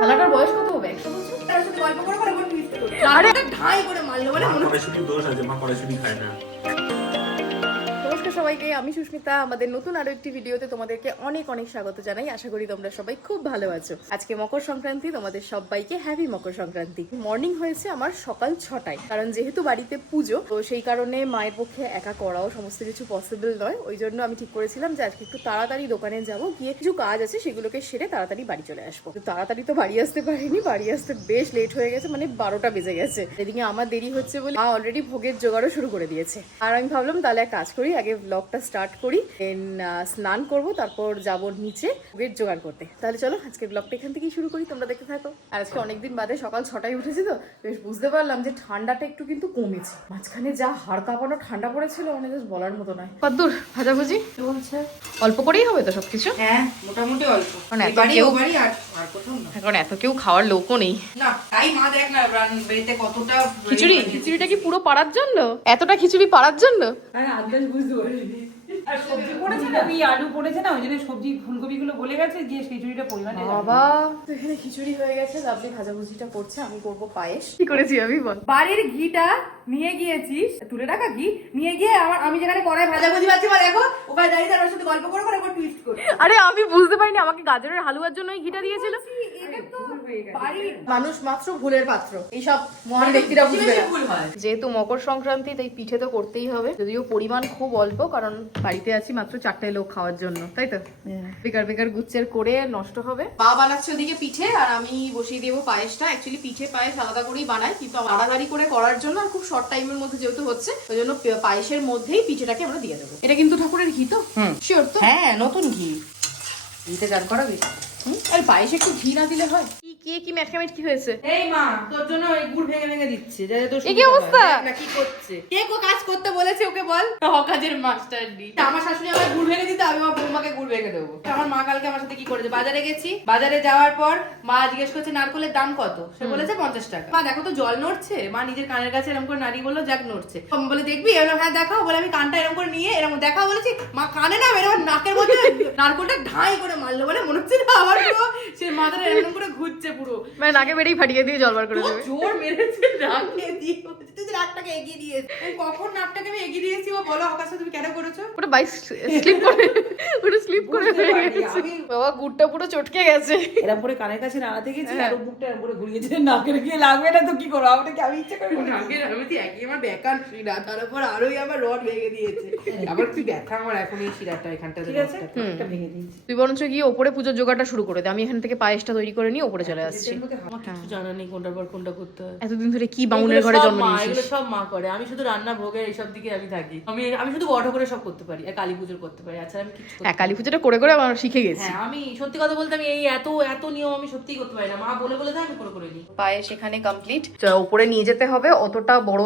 থালাটার বয়স কত হবে? 100 বছর? তার সাথে গল্প করে করে টুইস্ট করে আরে ঢাই করে মারলো মানে মনে হচ্ছে কড়াইশুটির দোষ আছে, মা কড়াইশুটি খায় না। নমস্কার সবাইকে, আমি সুস্মিতা। আমাদের নতুন আরো একটি ভিডিওতে তোমাদেরকে অনেক অনেক স্বাগত জানাই। আশা করি তোমরা সবাই খুব ভালো আছো। আজকে মকর সংক্রান্তি, তোমাদের সবাইকে হ্যাপি মকর সংক্রান্তি। মর্নিং হয়েছে আমার সকাল 6টায়, কারণ যেহেতু বাড়িতে পুজো, তো সেই কারণে মায়ের পক্ষে একা করাও সমস্ত কিছু পসিবল নয়। ওই জন্য আমি ঠিক করেছিলাম যে আজকে একটু তাড়াতাড়ি দোকানে যাব, গিয়ে কিছু কাজ আছে সেগুলোকে সেরে তাড়াতাড়ি বাড়ি চলে আসবো। তো তাড়াতাড়ি তো বাড়ি আসতে পারিনি, বাড়ি আসতে বেশ লেট হয়ে গেছে, মানে 12টা বেজে গেছে। এদিকে আমার দেরি হচ্ছে বলে মা অলরেডি ভোগের জোগাড়ও শুরু করে দিয়েছে। আর আমি ভাবলাম তাহলে এক কাজ করি, আগে ব্লগটা স্টার্ট করি, দেন স্নান করব, তারপর যাব নিচে ভোগের জোগাড় করতে। তাহলে চলো আজকে ব্লগটা এখান থেকেই শুরু করি, তোমরা দেখতে থাকো। আর আজকে অনেকদিন বাদে সকাল 6টায় উঠেছি, তো বেশ বুঝতে পারলাম যে ঠান্ডাটা একটু কিন্তু কমেছে। মাঝখানে যা হাড় কাঁপানো ঠান্ডা পড়েছিল, মানে জাস্ট বলার মতো নয়। কদ্দূর ভাজাভুজি বলছে অল্প করেই হবে তো সবকিছু? হ্যাঁ মোটামুটি অল্প, মানে এত বাড়ি কেউ ও বাড়ি আর কোথাও না। এখন এত কেউ খাওয়ার লোকও নেই। না তাই মা দেখ না বেতে কতটা খিচুড়িটা কি পুরো পাড়ার জন্য? এতটা খিচুড়ি পাড়ার জন্য? হ্যাঁ আন্দাজ বুঝতে পারিনি। আর সবজি পড়েছে না, আলু পড়েছে না, ওই জন্য সবজি ফুলকপি গুলো গলে গেছে, গিয়ে খিচুড়িটা পরিমাণে বাবা, তো এখানে খিচুড়ি হয়ে গেছে, লাভলি ভাজাভুজিটা করছে, আমি করব পায়েস। কি করেছি আমি বল? বাড়ির ঘিটা নিয়ে গিয়েছিস, তুলে রাখা ঘি নিয়ে গিয়ে আমি যেখানে কড়াই ভাজাভুজি পাচ্ছি বা দেখো ওখানে দাঁড়িয়ে তার সাথে গল্প করে করে একবার টুইস্ট করে। আরে আমি বুঝতে পারিনি, আমাকে গাজরের হালুয়ার জন্য ওই ঘিটা দিয়েছিল। মানুষ মাত্র ভুলের পাত্র, এইসব মহান ব্যক্তিরা বুঝবে না। ভুল হয়। যেহেতু মকর সংক্রান্তি, তাই পিঠে তো করতেই হবে, যদিও পরিমাণ খুব অল্প, কারণ বাড়িতে আছি মাত্র 4টায় লোক খাওয়ার জন্য, তাই তো? বেকার বেকার গুচ্ছের করে নষ্ট হবে। মা বানাচ্ছে ওদিকে পিঠে, আর আমি বসিয়ে দেবো পায়েসটা। অ্যাকচুয়ালি পিঠে পায়েস আলাদা করেই বানাই, কিন্তু তাড়াতাড়ি করে করার জন্য আর খুব শর্ট টাইমের মধ্যে যেহেতু হচ্ছে, ওই জন্য পায়েসের মধ্যেই পিঠেটাকে আমরা দিয়ে দেবো। এটা কিন্তু ঠাকুরের ঘি তো? শিওর তো? হ্যাঁ নতুন ঘি, ঘিতে চান করা বেশি। আর পায়েসে একটু ঘি না দিলে হয়? কি ম্যাটকামেট কি হয়েছে? এই মা তোর জন্য ওই গুড় ভেঙে ভেঙে দিচ্ছে, যাতে তোর এই কি অবস্থা? না কি করছে, কে কো কাজ করতে বলেছে ওকে বল। অকাজের মাস্টার ডি। আমার শাশুড়ি আমার গুড় ভেঙে দিতে, আমি আমার বৌমাকে গুড় ভেঙে দেবো। আমার মা কালকে আমার সাথে কি করেছে, বাজারে গেছি, বাজারে যাওয়ার পর মা জিজ্ঞেস করছে নারকলের দাম কত, সে বলেছে 50 টাকা। মা দেখো তো জল নড়ছে, মা নিজের কানের কাছে এরকম করে নাড়িয়ে বললো যাক নড়ছে। আমি বলে দেখবি, এরকম হ্যাঁ দেখাও, বলে আমি কানটা এরকম করে নিয়ে এরকম দেখাও বলেছি, মা কানে না এরকম নাকের মধ্যে নারকলটা ঢাই করে মারলো, বলে মনে হচ্ছে না আবার পুরো সে মাথাটা এরকম করে ঘুরছে পুরো, মানে নাকে বেরিয়ে ফাটিয়ে দিয়ে জল বার করে দেবে। জোর মেরেছে নাকে দিয়ে। তুই যে নাকটাকে এগিয়ে দিয়েছিস, কখন নাকটাকে আমি এগিয়ে দিয়েছি ও বলো, আকাশে তুমি কেন করেছো? ওটা বাইক স্লিপ করে, ওটা স্লিপ করে হয়ে গেছে। বাবা গুড়টা পুরো চটকে গেছে। এরকম করে কানের কাছে নাড়াতে গেছি, আর ওর মুখটা এরকম করে ঘুরিয়েছে, নাকের গিয়ে লাগবে না তো কি করবো, আমাকে কি আমি ইচ্ছে করে নাকের আমি তো একই আমার বেকার শিরা, তার উপর আরোই আমার রড ভেঙে দিয়েছে। আবার কি ব্যথা আমার এখন এই শিরাটা এখানটা। ঠিক আছে, একটা ভেঙে দিয়েছি। তুই বরঞ্চ গিয়ে ওপরে পুজোর জোগাড়টা শুরু করে দে, আমি এখান থেকে পায়েসটা তৈরি করে নিয়ে ওপরে চলে আসছি। আমার কিছু জানা নেই কোনটার পর কোনটা করতে হয়। এতদিন ধরে কি বামুনের ঘরে জন্ম এগুলো নিয়েছিস? সব মা করে, আমি শুধু রান্না ভোগের এইসব দিকে আমি থাকি। আমি শুধু বড় করে সব করতে পারি, আর কালী পুজোর করতে পারি, আচ্ছা আমি কিছু হ্যাঁ, কালী পুজোটা করে করে আমার শিখে গেছি। হ্যাঁ আমি সত্যি কথা বলতে আমি এই এত নিয়ম আমি সত্যিই করতে পারি না, মা বলে বলে দেয় আমি করে নিই। পায়েস এখানে কমপ্লিট। ওপরে নিয়ে যেতে হবে, অতটা বড়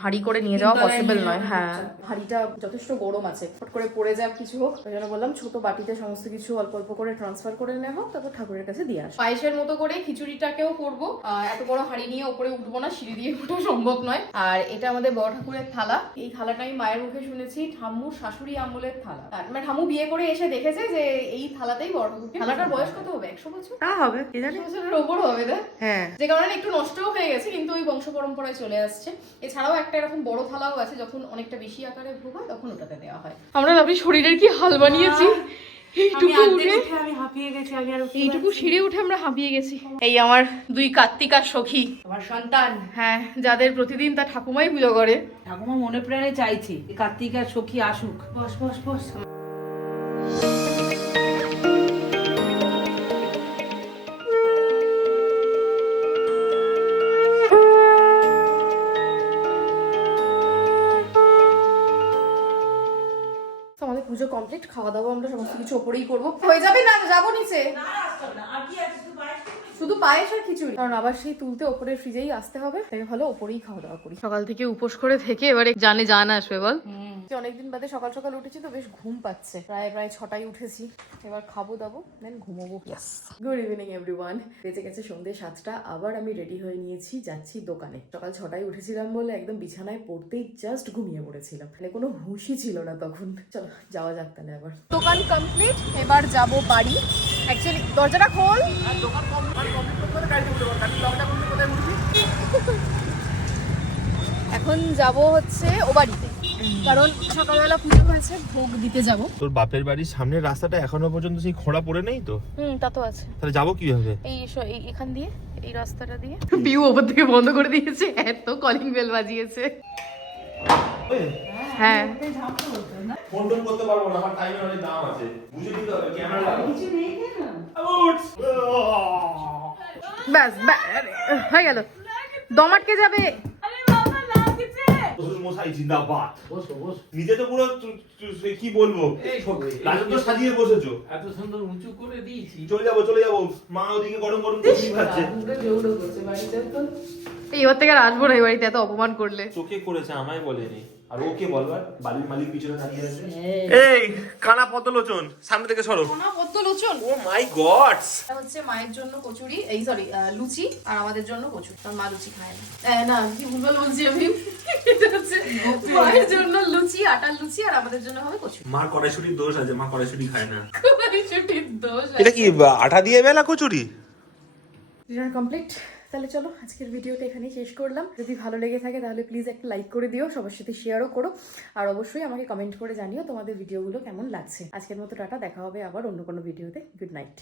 হাঁড়ি করে নিয়ে যাওয়া পসিবল নয়। হ্যাঁ, হাঁড়িটা যথেষ্ট গরম আছে, ফট করে পড়ে যাক কিছু হোক, ওই জন্য বললাম ছোট বাটিতে সমস্ত কিছু অল্প অল্প করে ট্রান্সফার করে নেবো, তারপর ঠাকুরের কাছে দিয়ে আসবো। পায়েসের মতো করে খিচুড়িটাকেও করবো। এত বড় হাঁড়ি নিয়ে ওপরে উঠবো না, সিঁড়ি দিয়ে ওঠা সম্ভব নয়। আর এটা আমাদের বড় ঠাকুরের থালা। এই থালাটা আমি মায়ের মুখে শুনেছি ঠাম্মুর শাশুড়ি আমলের থালা। মানে ঠাম্মু বিয়ে করে এসে দেখেছে যে এই থালাতেই বড় ঠাকুর। থালাটার বয়স কত হবে? 100 বছর? তা হবে কি জানি, 100 বছরের ওপর হবে না? হ্যাঁ। যে কারণে একটু নষ্টও হয়ে গেছে, কিন্তু ওই বংশ পরম্পরায় চলে আসছে। এছাড়াও একটা এরকম বড় থালাও আছে, যখন অনেকটা বেশি আকারে ভোগ হয় তখন ওটাতে দেওয়া হয়। আমরা আপনি শরীরের কি হাল বানিয়েছি, এইটুকু উঠে আমি হাঁপিয়ে গেছি, আমি আর এইটুকু সিঁড়ি উঠে আমরা হাঁপিয়ে গেছি। এই আমার দুই কার্তিকা সখী, আমার সন্তান, হ্যাঁ, যাদের প্রতিদিন তার ঠাকুমাই পুজো করে। ঠাকুমা মনে প্রাণে চাইছি কার্তিক আর সখী আসুক। বস বস বস। আমাদের পুজো কমপ্লিট, খাওয়া দাওয়া আমরা সমস্ত কিছু ওপরেই করবো। হয়ে যাবে না? যাবো নিচে, শুধু পায়েস আর খিচুড়ি, কারণ আবার সেই তুলতে ওপরে ফ্রিজেই আসতে হবে, তাই ভালো ওপরেই খাওয়া দাওয়া করি। সকাল থেকে উপোস করে থেকে এবারে জান আসবে বল। অনেকদিন বাদে সকাল সকাল উঠেছি, তো বেশ ঘুম পাচ্ছে। প্রায় 6টায় উঠেছি, এবার খাবো দাবো, দেন ঘুমোবো। Good evening everyone. বেজে গেছে সন্ধ্যে 7টা, আবার আমি রেডি হয়ে নিয়েছি, যাচ্ছি দোকানে। সকাল 6টায় উঠেছিলাম বলে একদম বিছানায় পড়তেই জাস্ট ঘুমিয়ে পড়েছিলাম, মানে কোনো হুঁশই ছিল না তখন। চলো যাওয়া যাক তাহলে। আবার দোকান কমপ্লিট, এবার যাব বাড়ি। অ্যাকচুয়ালি দরজাটা খোল। দোকান কমপ্লিট এখন যাব হচ্ছে ও বাড়িতে, কারণ সকালবেলা পুজো হয়েছে, ভোগ দিতে যাব। তোর বাপের বাড়ির সামনের রাস্তাটা এখনো পর্যন্ত সেই খোঁড়া পড়ে নেই তো? তা তো আছে। তাহলে যাবো কিভাবে? এখান দিয়ে, এই রাস্তাটা দিয়ে। পিউ ওপর থেকে বন্ধ করে দিয়েছে, এত কলিং বেল বাজিয়েছে। হ্যাঁ ফোন টোন করতে পারবো না, আমার টাইমের অনেক দাম আছে, বুঝে নিতে হবে। ক্যামেরা লাগাও। ব্যাস হয়ে গেল, দম আটকে যাবে। শ্বশুর মশাই জিন্দাবাদ। নিজে তো পুরো কি বলবো, রাজত্ব সাজিয়ে বসেছো। এত সুন্দর উঁচু করে দিয়েছি। চলে যাবো, মা ওদিকে গরম গরম টিফিন খাচ্ছে। এবার থেকে আর আসবো না এই বাড়িতে, এত অপমান করলে। তোকে করেছে, আমায় বলেনি। আর ওকে বলবার, বাড়ির মালিক পিছনে দাঁড়িয়ে আছে। এই কানা পদ্মলোচন, সামনে থেকে সরো। পদ্মলোচন। ও মাই গড। এটা হচ্ছে মায়ের জন্য কচুরি, এই সরি লুচি, আর আমাদের জন্য কচুরি, কারণ মা লুচি খায় না। না কি ভুলভাল বলছি আমি। এটা হচ্ছে মায়ের জন্য লুচি, আটার লুচি, আর আমাদের জন্য হবে কচুরি। মার কড়াইশুটির দোষ আছে, মা কড়াইশুটি খায় না। কড়াইশুটির দোষ। এটা কি আটা দিয়ে বেলা কচুরি? Dinner complete. তাহলে চলো আজকের ভিডিওটা এখানেই শেষ করলাম। যদি ভালো লেগে থাকে তাহলে প্লিজ একটা লাইক করে দিও, সবার সাথে শেয়ারও করো, আর অবশ্যই আমাকে কমেন্ট করে জানিও তোমাদের ভিডিওগুলো কেমন লাগছে। আজকের মতো টাটা, দেখা হবে আবার অন্য কোনো ভিডিওতে। Good night.